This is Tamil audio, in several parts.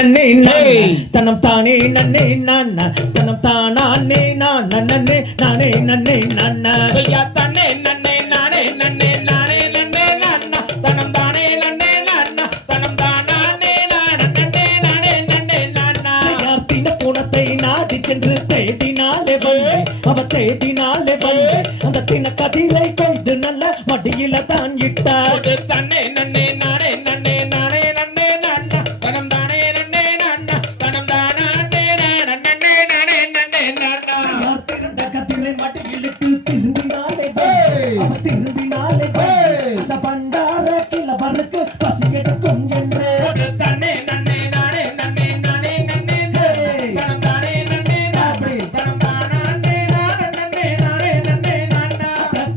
தனம் தானே நன்னே நானா தனம் தானே நானே நானே நன்னே நானா ஐயா தன்னே நன்னே நானே நன்னே நானே நன்னே நானா தனம் தானே நன்னே நானா தனம் தானே நானே நானே நன்னே நானா யார்த்தின குணத்தை நாடி சென்று தேடினாலே வந்து அவ தேடினாலே வந்து அந்த தின கதிரை கொய்து நல்ல மடியில தான் இட்டார் தன்னே நன்னே நானே நன்னே நானே நன்னே நானா தனம் தானே நன்னே நானா தனம் தானே நானே நானே நன்னே நானா யார்த்திரண்ட கதிரை மடியிலிட்டு திரும்பினாலே அவ திரும்பினாலே அந்த பண்டார கிளவருக்கு பசி எடுக்கும் என்றே தன்னே நன்னே நானே நன்னே நானே நன்னே தனம் தானே நன்னே நானே தனம் தானே நானே நானே நன்னே நானா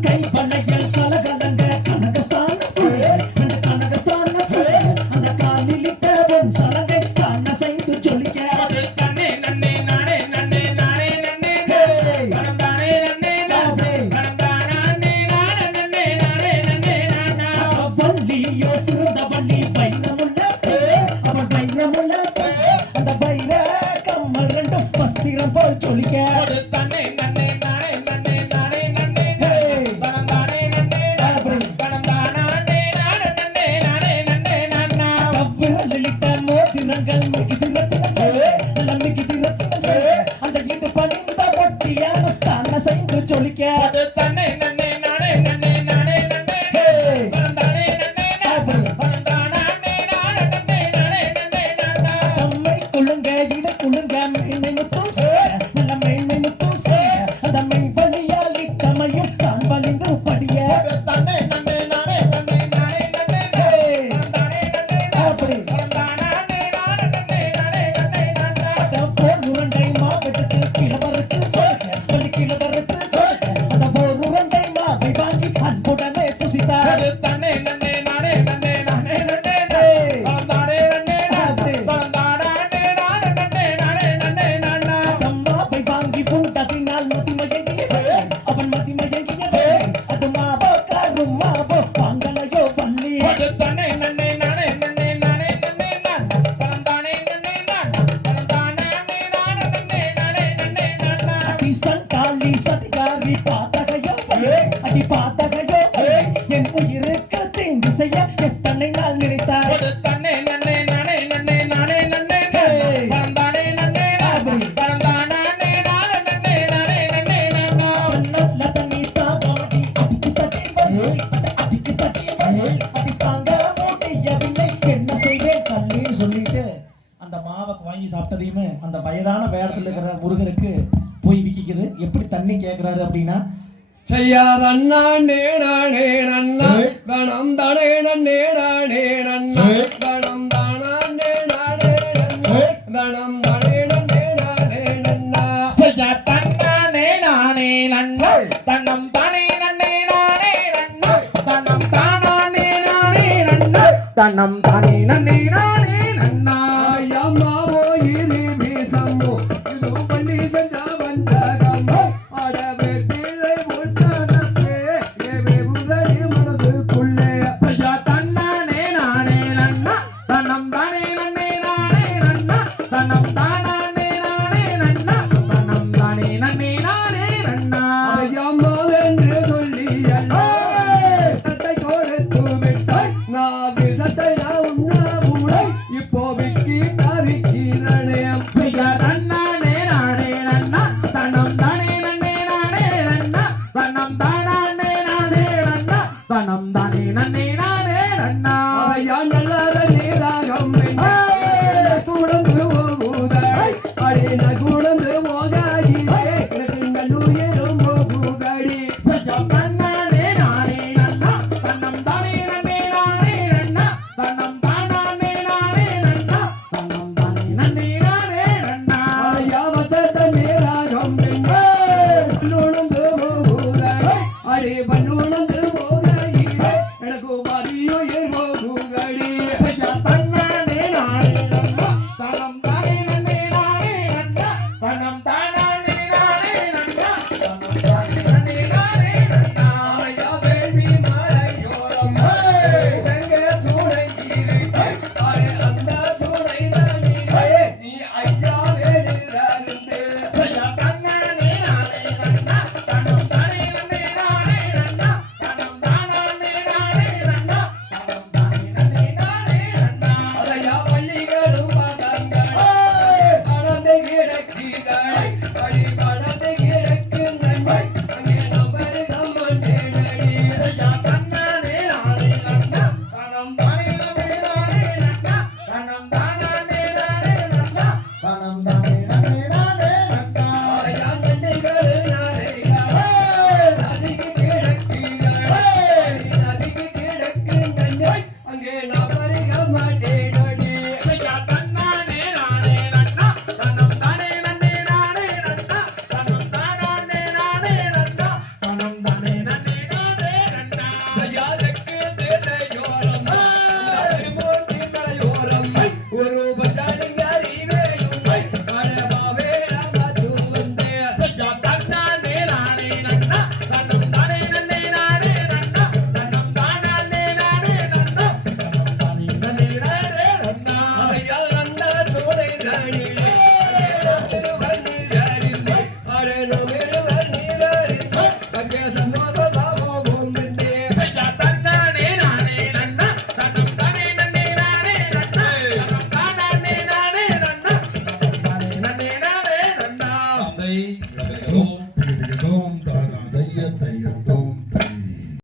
கை வளையல் கலகலங்க கனகஸ்தான அந்த காலிலிட்ட பொன் சலங்கை கண்ண செய்து சொல்லிக்க தன்னே நன்னே நானே நன்னே நானே நன்னே தனம் தானே நன்னே நானே தனம் தானே நானே நானே நன்னே நானா வள்ளியோ சிறந்த வள்ளி வைரமுள்ள அவன் வைரமுள்ள அந்த வைர கம்மல் ரெண்டும் வஸ்திரம் போல் சொல்லிக்க தன்னே நன்னே நானே நன்னே நானே நன்னே தனம் தானே நன்னே தனம் தானே நானே நானே நன்னே நானா விரலிட்ட மோதிரங்கள் மிகுதிரத்தினங்கள் நல்ல மிகுதிரத்தினங்கள் அந்த இடு பணிந்த ஒட்டியான தன்னை செய்து சொல்லிக்க தன்னே நன்னே நானே நன்னே நானே நன்னே தனம் தானே நன்னே தனம் தானே நானே நானே நன்னே நானா நம்மை குழுங்க இட குழுங்க மெய்மை முத்தூச நல்ல மெய்மை முத்தூச அந்த மெய் வழியால் இட்டமையும் தான் வலிந்து படிய தன்னே நன்னே நானே நன்னே நானே நன்னே தனம் தானே நன்னே அப்படி தனம் தானே நானே நானே நானா போர் உருண்டை மாவெடுத்து கிழவருக்கு வலி கிழவருக்கு அந்த போர் உருண்டை மாவை வாங்கி அன்புடனே புசித்தார் தன்னே நன்னே நானே நன்னே நானே நன்னே தனம் தானே நன்னே தனம் தானே நானே நானே நானா அம்மாவை வாங்கி உண்டதினால் மதிமயங்கியது அவன் மதிமயங்கியது அது மாவோ காரும் மாவோ வாங்கலையோ வள்ளி தன்னே நன்னே நானே நன்னே நானே நன்னே தனம் தானே நன்னே தனம் தானே நானே நானே நானா அடி சண்டாளி சதிகாரி பாத்தகையோ அடி பாத்தகையோ என் உயிருக்கு தீங்கு செய்ய எத்தனை நாள் நினைத்தார் தன்னே நன்னே நானே நன்னே நானே நன்னே தனம் தானே நன்னே தனம் தானே நானே நானே நானா நல்ல தண்ணி தாகாடி அடிக்கு தட்டி அடிக்கு தட்டி அடி தாங்க முடியவில்லை என்ன செய்வேன் கல்லின்னு சொல்லிட்டு அந்த மாவை வாங்கி சாப்பிட்டதையுமே அந்த வயதான வேடத்தில் இருக்கிற முருகனுக்கு போய் விக்கிக்குது எப்படி தண்ணி கேட்கிறாரு அப்படின்னா செய்யாத அண்ணாண்டே நானே நன்னா கணம் தானே நன்னே நானே நன்னா கணம் தானே நானே நன்னா கணம் தானே நன்னே நானே நன்னா செய்ய தன்னானே நானே நன்னா தன்னம் தானே நன்னே நானே நன்னா தன்னம் தானே நானே நன்னா தன்னம் தானே நன்னே நானே